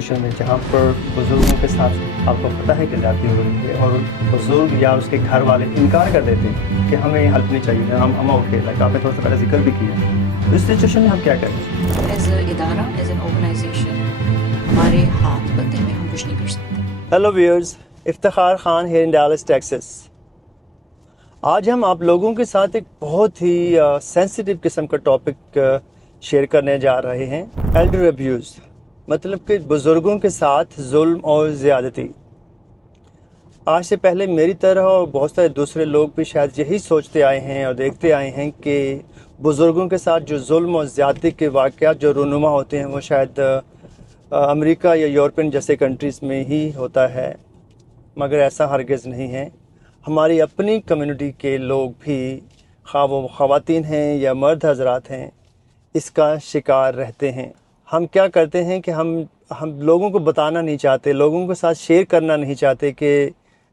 Institution میں جہاں پر بزرگوں کے ساتھ آپ کو پتہ ہے کہ زیادتی ہو رہی ہے اور بزرگ یا اس کے گھر والے انکار کر دیتے ہیں کہ ہمیں ہیلپ نہیں چاہیے، ہم اوکے، لائک آپ نے تھوڑا سا پہلے ذکر بھی کیا، تو اس سچویشن میں ہم کیا کریں؟ ایز اے ادارہ، ایز این آرگنائزیشن ہمارے ہاتھ بندے میں ہم کچھ نہیں کر سکتے. Hello viewers, Iftikhar Khan here in Dallas Texas. آج ہم آپ لوگوں کے ساتھ ایک بہت ہی سینسیٹیو قسم کا ٹاپک شیئر کرنے جا رہے ہیں، ایلڈر ابیوز، مطلب کہ بزرگوں کے ساتھ ظلم اور زیادتی. آج سے پہلے میری طرح اور بہت سارے دوسرے لوگ بھی شاید یہی سوچتے آئے ہیں اور دیکھتے آئے ہیں کہ بزرگوں کے ساتھ جو ظلم اور زیادتی کے واقعات جو رونما ہوتے ہیں وہ شاید امریکہ یا یورپین جیسے کنٹریز میں ہی ہوتا ہے، مگر ایسا ہرگز نہیں ہے. ہماری اپنی کمیونٹی کے لوگ بھی، خواہ وہ خواتین ہیں یا مرد حضرات ہیں، اس کا شکار رہتے ہیں. ہم کیا کرتے ہیں کہ ہم لوگوں کو بتانا نہیں چاہتے، لوگوں کے ساتھ شیئر کرنا نہیں چاہتے کہ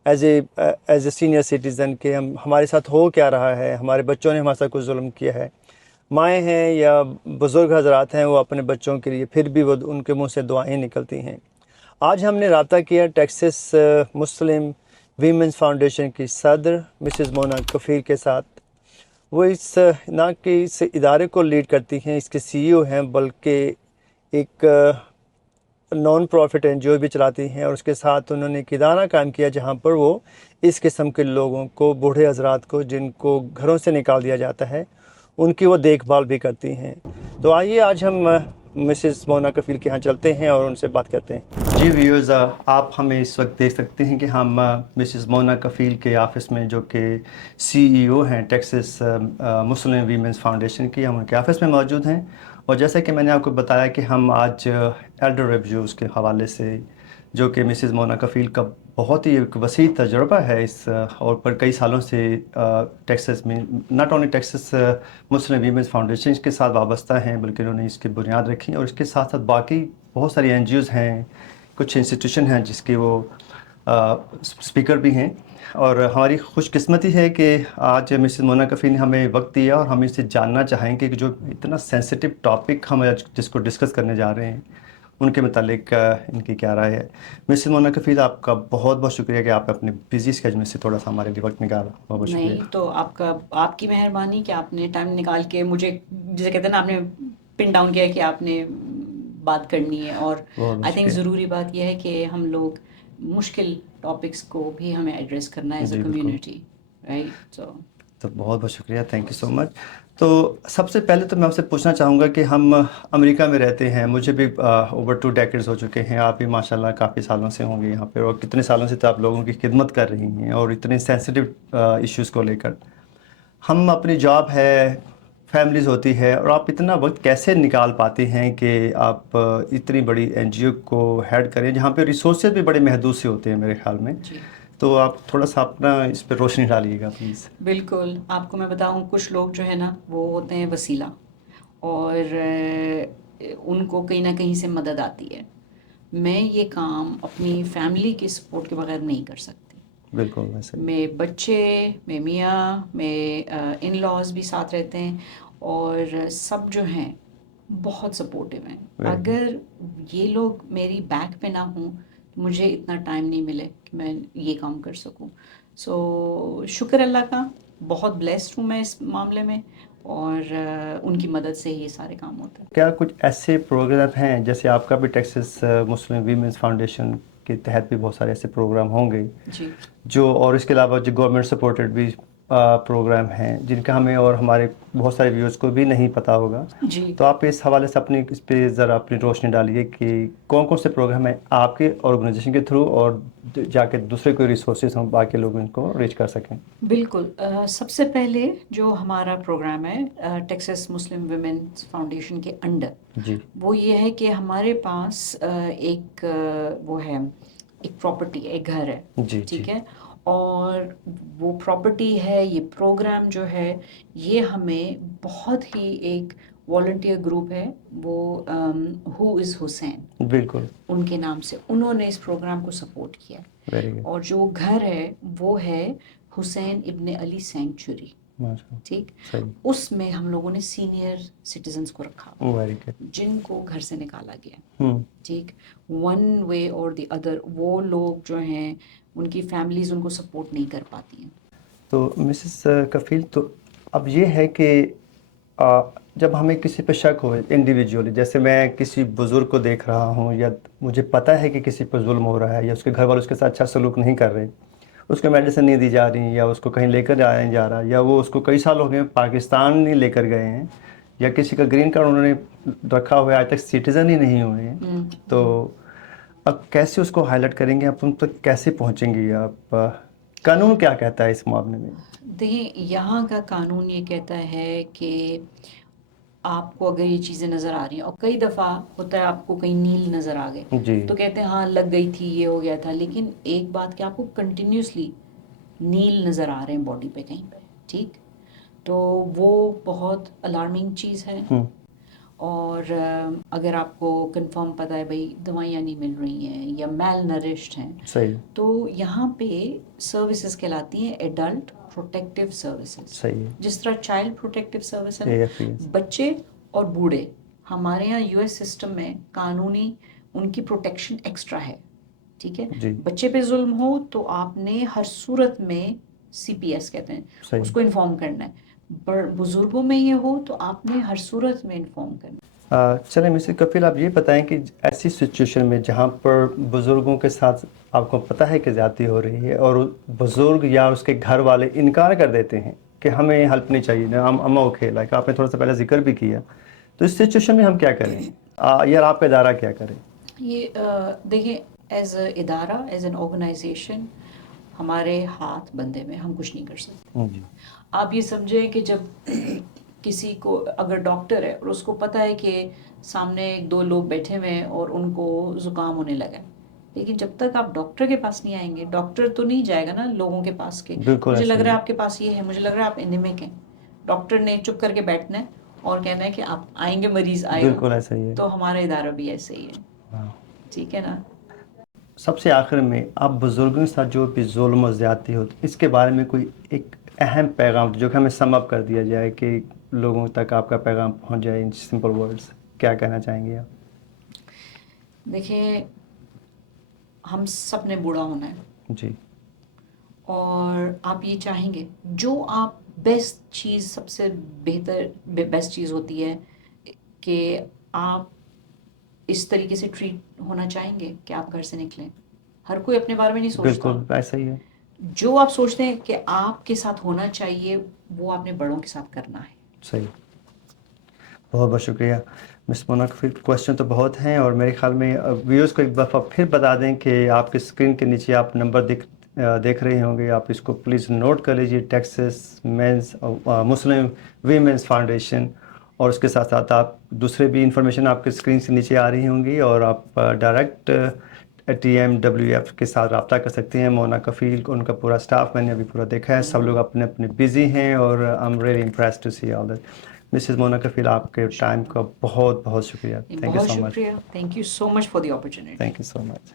ایز اے سینئر سٹیزن کہ ہمارے ساتھ ہو کیا رہا ہے، ہمارے بچوں نے ہمارے ساتھ کوئی ظلم کیا ہے. مائیں ہیں یا بزرگ حضرات ہیں، وہ اپنے بچوں کے لیے پھر بھی وہ ان کے منہ سے دعائیں نکلتی ہیں. آج ہم نے رابطہ کیا ٹیکسس مسلم ویمنس فاؤنڈیشن کی صدر مسز مونا کفیل کے ساتھ. وہ نہ کہ اس ادارے کو لیڈ کرتی ہیں، اس کے سی ای او ہیں، بلکہ ایک نان پروفٹ این جی او بھی چلاتی ہیں، اور اس کے ساتھ انہوں نے ایک ادارہ قائم کیا جہاں پر وہ اس قسم کے لوگوں کو، بوڑھے حضرات کو جن کو گھروں سے نکال دیا جاتا ہے، ان کی وہ دیکھ بھال بھی کرتی ہیں. تو آئیے آج ہم مسز مونا کفیل کے یہاں چلتے ہیں اور ان سے بات کرتے ہیں. جی ویورز، آپ ہمیں اس وقت دیکھ سکتے ہیں کہ ہم مسز مونا کفیل کے آفس میں، جو کہ سی ای او ہیں ٹیکسس مسلم ویمنس فاؤنڈیشن کی، ہم ان کے آفس میں موجود ہیں. اور جیسا کہ میں نے آپ کو بتایا کہ ہم آج ایلڈر ابیوز کے حوالے سے، جو کہ مسز مونا کفیل کا بہت ہی ایک وسیع تجربہ ہے اس اور پر کئی سالوں سے ٹیکسس میں، not only Texas Muslim women's foundation کے ساتھ وابستہ ہیں، بلکہ انہوں نے اس کی بنیاد رکھی، اور اس کے ساتھ ساتھ باقی بہت ساری این جی اوز ہیں، کچھ انسٹیٹیوشن ہیں جس کے وہ اسپیکر بھی ہیں. اور ہماری خوش قسمتی ہے کہ آج مسز مونا کفیل نے ہمیں وقت دیا اور ہم اس سے جاننا چاہیں کہ جو اتنا سینسیٹیو ٹاپک ہم آج جس کو ڈسکس کرنے جا رہے ہیں ان کے متعلق ان کی کیا رائے ہے. مسز مونا کفیل، آپ کا بہت بہت شکریہ کہ آپ اپنے بزی اسکیجول میں سے تھوڑا سا ہمارے لیے وقت نکالا. بہت بہت شکریہ. نہیں تو آپ کی مہربانی کہ آپ نے ٹائم نکال کے مجھے، جسے کہتے ہیں نا، آپ نے پن ڈاؤن کیا کہ آپ نے بات کرنی ہے. اور بہت بہت آئی تھنک شکریہ. ضروری بات یہ ہے کہ ہم لوگ مشکل ٹاپکس کو بھی ہمیں ایڈریس کرنا ہے ایز اے جی بالکل. Community, right? تو بہت بہت شکریہ، تھینک یو سو مچ. تو سب سے پہلے تو میں آپ سے پوچھنا چاہوں گا کہ ہم امریکہ میں رہتے ہیں، مجھے بھی اوور 2 ڈیکیڈز ہو چکے ہیں، آپ بھی ماشاء اللہ کافی سالوں سے ہوں گے یہاں پہ، اور کتنے سالوں سے تو آپ لوگوں کی خدمت کر رہی ہیں اور اتنے سینسیٹیو ایشوز کو لے کر. ہم اپنی جاب ہے، فیملیز ہوتی ہے، اور آپ اتنا وقت کیسے نکال پاتے ہیں کہ آپ اتنی بڑی این جی او کو ہیڈ کریں جہاں پہ ریسورسز بھی بڑے محدود سے ہوتے ہیں میرے خیال میں. جی تو آپ تھوڑا سا اپنا اس پہ روشنی ڈالیے گا پلیز. بالکل. آپ کو میں بتاؤں، کچھ لوگ جو ہے نا وہ ہوتے ہیں وسیلہ، اور ان کو کہیں نہ کہیں سے مدد آتی ہے. میں یہ کام اپنی فیملی کی سپورٹ کے بغیر نہیں کر سکتی. بالکل ویسے میں بچے، میں میاں، میں ان لاز بھی ساتھ رہتے ہیں، اور سب جو ہیں بہت سپورٹیو ہیں. اگر یہ لوگ میری بیک پہ نہ ہوں تو مجھے اتنا ٹائم نہیں ملے کہ میں یہ کام کر سکوں. سو شکر اللہ کا، بہت بلیسڈ ہوں میں اس معاملے میں، اور ان کی مدد سے ہی یہ سارے کام ہوتے ہیں. کیا کچھ ایسے پروگرام ہیں، جیسے آپ کا بھی ٹیکسس مسلم ویمنس فاؤنڈیشن کے تحت بھی بہت سارے ایسے پروگرام ہوں گے جی جو، اور اس کے علاوہ جو گورنمنٹ سپورٹڈ بھی پروگرام ہیں جن کا ہمیں اور ہمارے بہت سارے ویورز کو بھی نہیں پتہ ہوگا، جی تو آپ اس حوالے سے اپنی اس پہ ذرا اپنی روشنی ڈالیے کہ کون کون سے پروگرام ہیں آپ کے آرگنائزیشن کے تھرو، اور جا کے دوسرے کوئی ریسورسز ہوں باقی لوگ ان کو ریچ کر سکیں. بالکل. سب سے پہلے جو ہمارا پروگرام ہے ٹیکسس مسلم ویمنس فاؤنڈیشن کے انڈر، جی وہ یہ ہے کہ ہمارے پاس ایک وہ ہے، ایک پراپرٹی، ایک گھر ہے، جی جی ٹھیک ہے. اور وہ پراپرٹی ہے، یہ پروگرام جو ہے یہ ہمیں بہت ہی ایک والنٹیئر گروپ ہے، وہ ہو از حسین، بالکل. ان کے نام سے انہوں نے اس پروگرام کو سپورٹ کیا. Very good. اور جو گھر ہے وہ ہے حسین ابن علی سینکچوری. ماشاء ٹھیک. صحیح. اس میں ہم لوگوں نے سینئر سٹیزنس کو رکھا ویری گڈ. جن کو گھر سے نکالا گیا. ہوں. ٹھیک. ون وے اور دی ادر وہ لوگ جو ہیں ان کی فیملیز ان کو سپورٹ نہیں کر پاتی ہیں. تو مسز کفیل، تو اب یہ ہے کہ جب ہمیں کسی پہ شک ہو انڈیویجولی، جیسے میں کسی بزرگ کو دیکھ رہا ہوں یا مجھے پتہ ہے کہ کسی پہ ظلم ہو رہا ہے یا اس کے گھر والے اس کے ساتھ اچھا سلوک نہیں کر رہے، اس کو میڈیسن نہیں دی جا رہی یا اس کو کہیں لے کر نہیں جا رہا، یا وہ اس کو کئی سال ہو گئے پاکستان نہیں لے کر گئے ہیں، یا کسی کا گرین کارڈ انہوں نے رکھا ہوا ہے آج تک سٹیزن ہی نہیں ہوئے ہیں، تو اب کیسے اس کو ہائی لائٹ کریں گے؟ آپ ان تک کیسے پہنچیں گے؟ آپ قانون کیا کہتا ہے اس معاملے میں؟ دیکھیں یہاں کا قانون یہ کہتا ہے کہ آپ کو اگر یہ چیزیں نظر آ رہی ہیں، اور کئی دفعہ ہوتا ہے آپ کو کہیں نیل نظر آ گئے جی. تو کہتے ہیں ہاں لگ گئی تھی، یہ ہو گیا تھا، لیکن ایک بات کہ آپ کو کنٹینیوسلی نیل نظر آ رہے ہیں باڈی پہ کہیں پہ، ٹھیک، تو وہ بہت الارمنگ چیز ہے. اور اگر آپ کو کنفرم پتہ ہے بھائی دوائیاں نہیں مل رہی ہیں یا میل نرشڈ ہیں، صحیح. تو یہاں پہ سروسز کہلاتی ہیں ایڈلٹ پروٹیکٹیو سروسز. صحیح ہے. جس طرح چائلڈ پروٹیکٹیو سروس ہے AFES. بچے اور بوڑھے، ہمارے یہاں یو ایس سسٹم میں قانونی ان کی پروٹیکشن ایکسٹرا ہے. ٹھیک ہے. جی. بچے پہ ظلم ہو تو آپ نے ہر صورت میں CPS کہتے ہیں صحیح. اس کو انفارم کرنا ہے. بزرگوں میں یہ ہو تو آپ نے ہر صورت میں انفارم کرنا ہے. چلیں مسز کفیل، آپ یہ بتائیں کہ ایسی سچویشن میں جہاں پر بزرگوں کے ساتھ آپ کو پتہ ہے کہ زیادتی ہو رہی ہے اور بزرگ یا اس کے گھر والے انکار کر دیتے ہیں کہ ہمیں ہیلپ نہیں چاہیے، ہم اماں اوکے، لائک آپ نے تھوڑا سا پہلے ذکر بھی کیا، تو اس سچویشن میں ہم کیا کریں یا آپ کا ادارہ کیا کریں؟ یہ دیکھیں ایز اے ادارہ، ایز این آرگنائزیشن ہمارے ہاتھ بندے میں، ہم کچھ نہیں کر سکتے. جی. آپ یہ سمجھیں کہ جب کسی کو اگر ڈاکٹر ہے اور اس کو پتہ ہے کہ سامنے ایک دو لوگ بیٹھے ہوئے ہیں اور ان کو زکام ہونے لگا ہے، لیکن جب تک آپ ڈاکٹر کے پاس نہیں آئیں گے، ڈاکٹر تو نہیں جائے گا نا لوگوں کے پاس کے بالکل مجھے ایسا لگ ہی رہا ہے ہے. آپ کے پاس یہ ہے، مجھے لگ رہا ہے آپ انیمک ہیں. ڈاکٹر نے چپ کر کے بیٹھنا ہے اور کہنا ہے کہ آپ آئیں گے، مریض آئے گا. بالکل ایسا ہی ہے. تو ہمارا ادارہ بھی ایسے ہی ہے. ہاں. ٹھیک ہے نا. سب سے آخر میں آپ بزرگوں کے ساتھ جو بھی ظلم و زیادتی ہوتی اس کے بارے میں کوئی ایک اہم پیغام جو کہ ہمیں سم اپ کر دیا جائے کہ لوگوں تک آپ کا پیغام پہنچ جائے ان سمپل ورڈز، کیا کہنا چاہیں گے آپ؟ دیکھیں ہم سب نے بوڑھا ہونا ہے، جی. اور آپ یہ چاہیں گے جو آپ بیسٹ چیز، سب سے بہتر بیسٹ چیز ہوتی ہے کہ آپ اس طریقے سے ٹریٹ ہونا چاہیں گے کہ آپ گھر سے نکلیں. ہر کوئی اپنے بارے میں نہیں سوچتا. بالکل ایسا ہی ہے. جو آپ سوچتے ہیں کہ آپ کے ساتھ ہونا چاہیے وہ آپ نے بڑوں کے ساتھ کرنا ہے. صحیح. بہت بہت شکریہ مس مونا کفیل. کویشچن تو بہت ہیں اور میرے خیال میں ویورز کو ایک دفعہ پھر بتا دیں کہ آپ کے اسکرین کے نیچے آپ نمبر دیکھ رہے ہوں گے، آپ اس کو پلیز نوٹ کر لیجیے. ٹیکسس مینس مسلم ویمنس فاؤنڈیشن، اور اس کے ساتھ ساتھ آپ دوسرے بھی انفارمیشن آپ کے اسکرین سے نیچے آ رہی ہوں گی، اور آپ ڈائریکٹ TMWF کے ساتھ رابطہ کر سکتے ہیں. مونا کفیل کو ان کا پورا اسٹاف میں نے ابھی پورا دیکھا ہے، سب لوگ اپنے اپنے بزی ہیں اور I am really impressed to see all that. Mrs Mona Kafeel, آپ کے ٹائم کا بہت بہت شکریہ. تھینک یو بہت سو مچ. شکریہ. Thank you so much for the opportunity. Thank you so much.